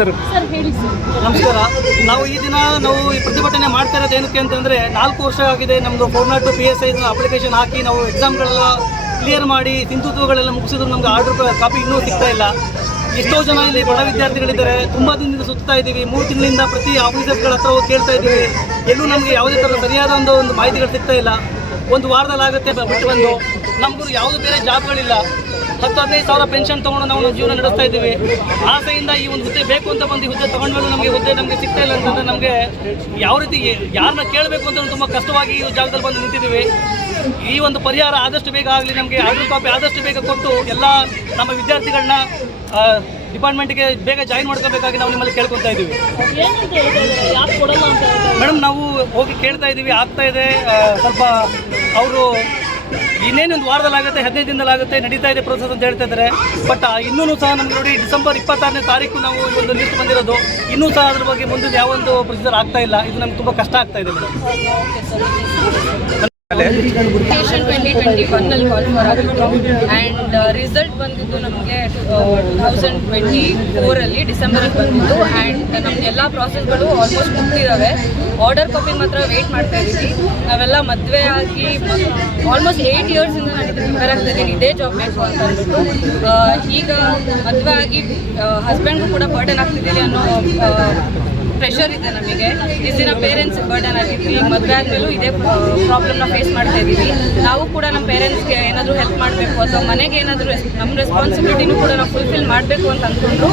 Sir. ನಮಸ್ಕಾರ. ನಾವು ಈ ದಿನ ನಾವು ಈ ಪ್ರತಿಭಟನೆ ಮಾಡ್ತಾ ಇರೋದು ಏನಕ್ಕೆ ಅಂತಂದ್ರೆ ನಾಲ್ಕು ವರ್ಷ ಆಗಿದೆ ನಮ್ಮದು four not two P S I application ಹಾಕಿ ನಾವು ಎಕ್ಸಾಮ್ಗಳೆಲ್ಲ ಕ್ಲಿಯರ್ ಮಾಡಿ ಸಿಂಧುತ್ವಗಳೆಲ್ಲ ಮುಗಿಸಿದ್ರು ನಮ್ಗೆ ಆರ್ಡರ್ ಕಾಪಿ ಇನ್ನೂ ಸಿಗ್ತಾ ಇಲ್ಲ. ಎಷ್ಟೋ ಜನ ಇಲ್ಲಿ ಬಡ ವಿದ್ಯಾರ್ಥಿಗಳಿದ್ದಾರೆ. ತುಂಬಾ ದಿನದಿಂದ ಸುತ್ತಾ ಇದ್ದೀವಿ. ಮೂರು ತಿಂಗಳಿಂದ ಪ್ರತಿ ಆಫೀಸರ್ಗಳ ಹತ್ರ ಹೋಗಿ ಕೇಳ್ತಾ ಇದ್ದೀವಿ. ಎಲ್ಲೂ ನಮಗೆ ಯಾವುದೇ ಥರ ಸರಿಯಾದ ಒಂದು ಒಂದು ಮಾಹಿತಿಗಳು ಸಿಗ್ತಾ ಇಲ್ಲ. ಒಂದು ವಾರದಲ್ಲಿ ಆಗುತ್ತೆ ಬ- ಬಿಟ್ಟು ಬಂದು. ನಮಗೂ ಯಾವುದು ಬೇರೆ ಜಾಬ್ಗಳಿಲ್ಲ ಹತ್ತು ಹದಿನೈದು ಸಾವಿರ ಪೆನ್ಷನ್ ತೊಗೊಂಡು ನಾವು ಜೀವನ ನಡೆಸ್ತಾ ಇದ್ದೀವಿ. ಆಸೆಯಿಂದ ಈ ಒಂದು ಹುದ್ದೆ ಬೇಕು ಅಂತ ಬಂದು ಈ ಹುದ್ದೆ ತಗೊಂಡ್ಮೇಲೆ ನಮಗೆ ಹುದ್ದೆ ನಮಗೆ ಸಿಗ್ತಾ ಇಲ್ಲ ಅಂತಂದ್ರೆ ನಮಗೆ ಯಾವ ರೀತಿ ಯಾರನ್ನ ಕೇಳಬೇಕು ಅಂತ ತುಂಬ ಕಷ್ಟವಾಗಿ ಈ ಜಾಗದಲ್ಲಿ ಬಂದು ನಿಂತಿದ್ದೀವಿ. ಈ ಒಂದು ಪರಿಹಾರ ಆದಷ್ಟು ಬೇಗ ಆಗಲಿ ನಮಗೆ ಆರ್ಡರ್ ಕಾಪಿ ಆದಷ್ಟು ಬೇಗ ಕೊಟ್ಟು ಎಲ್ಲ ನಮ್ಮ ವಿದ್ಯಾರ್ಥಿಗಳನ್ನ ಡಿಪಾರ್ಟ್ಮೆಂಟ್ಗೆ ಬೇಗ ಜಾಯಿನ್ ಮಾಡ್ಕೋಬೇಕಾಗಿ ನಾವು ನಿಮ್ಮಲ್ಲಿ ಕೇಳ್ಕೊತಾ ಇದ್ದೀವಿ. ಮೇಡಮ್ ನಾವು ಹೋಗಿ ಕೇಳ್ತಾ ಇದ್ದೀವಿ ಆಗ್ತಾ ಇದೆ ಸ್ವಲ್ಪ ಅವರು ಇನ್ನೇನು ಒಂದು ವಾರದಲ್ಲಿ ಆಗುತ್ತೆ ಹದಿನೈದು ದಿನದಲ್ಲಿ ಆಗುತ್ತೆ ನಡೀತಾ ಇದೆ ಪ್ರೋಸೆಸ್ ಅಂತ ಹೇಳ್ತಾ ಇದ್ದಾರೆ. ಬಟ್ ಇನ್ನೂ ಸಹ ನಮ್ಗೆ ನೋಡಿ, ಡಿಸೆಂಬರ್ ಇಪ್ಪತ್ತಾರನೇ ತಾರೀಕು ನಾವು ಒಂದು ಲಿಸ್ಟ್ ಬಂದಿರೋದು. ಇನ್ನೂ ಸಹ ಅದ್ರ ಬಗ್ಗೆ ಮುಂದಿನ ಯಾವ ಒಂದು ಪ್ರೊಸೀಜರ್ ಆಗ್ತಾ ಇಲ್ಲ. ಇದು ನಮ್ಗೆ ತುಂಬ ಕಷ್ಟ ಆಗ್ತಾ ಇದೆ ಟ್ವೆಂಟಿ ಟ್ವೆಂಟಿ ಆಗಿತ್ತು. ಆ್ಯಂಡ್ ರಿಸಲ್ಟ್ ಬಂದಿದ್ದು ನಮಗೆ ಟೂ ತೌಸಂಡ್ ಟ್ವೆಂಟಿ ಫೋರಲ್ಲಿ ಡಿಸೆಂಬರಿಗೆ ಬಂದಿದ್ದು. ಆ್ಯಂಡ್ ನಮಗೆಲ್ಲ ಪ್ರಾಸೆಸ್ಗಳು ಆಲ್ಮೋಸ್ಟ್ ಮುಗ್ದಿದ್ದಾವೆ. ಆರ್ಡರ್ ಕಾಪಿ ಮಾತ್ರ ವೆಯ್ಟ್ ಮಾಡ್ತಾ ಇದ್ದೀವಿ ನಾವೆಲ್ಲ ಮದುವೆ ಆಗಿ ಆಲ್ಮೋಸ್ಟ್ ಏಯ್ಟ್ ಇಯರ್ಸಿಂದ ನಾನು ಪ್ರಿಪೇರ್ ಆಗ್ತಾ ಇದ್ದೀನಿ ಇದೇ ಜಾಬ್ ಬೇಕು ಅಂತ ಅಂದ್ಬಿಟ್ಟು ಈಗ ಮದುವೆ ಆಗಿ ಹಸ್ಬೆಂಡ್ಗೂ ಕೂಡ ಬರ್ಡನ್ ಆಗ್ತಿದ್ದೀನಿ ಅನ್ನೋ ಪ್ರೆಷರ್ ಇದೆ ನಮಗೆ. ದಿನ ಪೇರೆಂಟ್ಸ್ ಬರ್ಡನ್ ಆಗಿದ್ವಿ ಮದುವೆ ಆದ್ಮೇಲೂ ಇದೇ ಪ್ರಾಬ್ಲಮ್ನ ಫೇಸ್ ಮಾಡ್ತಾ ಇದ್ದೀವಿ. ನಾವು ಕೂಡ ನಮ್ಮ ಪೇರೆಂಟ್ಸ್ಗೆ ಏನಾದರೂ ಹೆಲ್ಪ್ ಮಾಡಬೇಕು ಅಥವಾ ಮನೆಗೆ ಏನಾದರೂ ನಮ್ಮ ರೆಸ್ಪಾನ್ಸಿಬಿಲಿಟಿನೂ ಕೂಡ ನಾವು ಫುಲ್ಫಿಲ್ ಮಾಡಬೇಕು ಅಂತ ಅಂದ್ಕೊಂಡು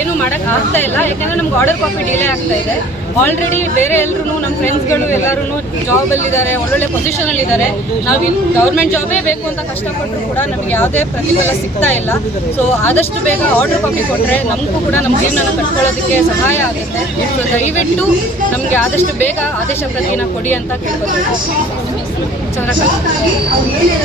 ಏನು ಮಾಡೋಕ್ಕಾಗ್ತಾ ಇಲ್ಲ. ಯಾಕಂದರೆ ನಮ್ಗೆ ಆರ್ಡರ್ ಕಾಪಿ ಡಿಲೇ ಆಗ್ತಾ ಇದೆ. ಆಲ್ರೆಡಿ ಬೇರೆ ಎಲ್ಲರೂ ನಮ್ಮ ಫ್ರೆಂಡ್ಸ್ಗಳು ಎಲ್ಲರೂ ಜಾಬಲ್ಲಿದ್ದಾರೆ ಒಳ್ಳೊಳ್ಳೆ ಪೊಸಿಷನಲ್ಲಿದ್ದಾರೆ ನಾವು ಗೌರ್ಮೆಂಟ್ ಜಾಬೇ ಬೇಕು ಅಂತ ಕಷ್ಟಪಟ್ಟರು ಕೂಡ ನಮಗೆ ಯಾವುದೇ ಪ್ರತಿಫಲ ಸಿಗ್ತಾ ಇಲ್ಲ. ಸೊ ಆದಷ್ಟು ಬೇಗ ಆರ್ಡರ್ ಕಾಪಿ ಕೊಟ್ಟರೆ ನಮಗೂ ಕೂಡ ನಮ್ಮ ಜೀವನ ಕಟ್ಕೊಳ್ಳೋದಕ್ಕೆ ಸಹಾಯ ಆಗುತ್ತೆ. ಸೊ ದಯವಿಟ್ಟು ನಮಗೆ ಆದಷ್ಟು ಬೇಗ ಆದೇಶ ಪ್ರತಿನ ಕೊಡಿ ಅಂತ ಕೇಳ್ಕೊಳ್ತೀವಿ ಚಂದ್ರಕಲಾ.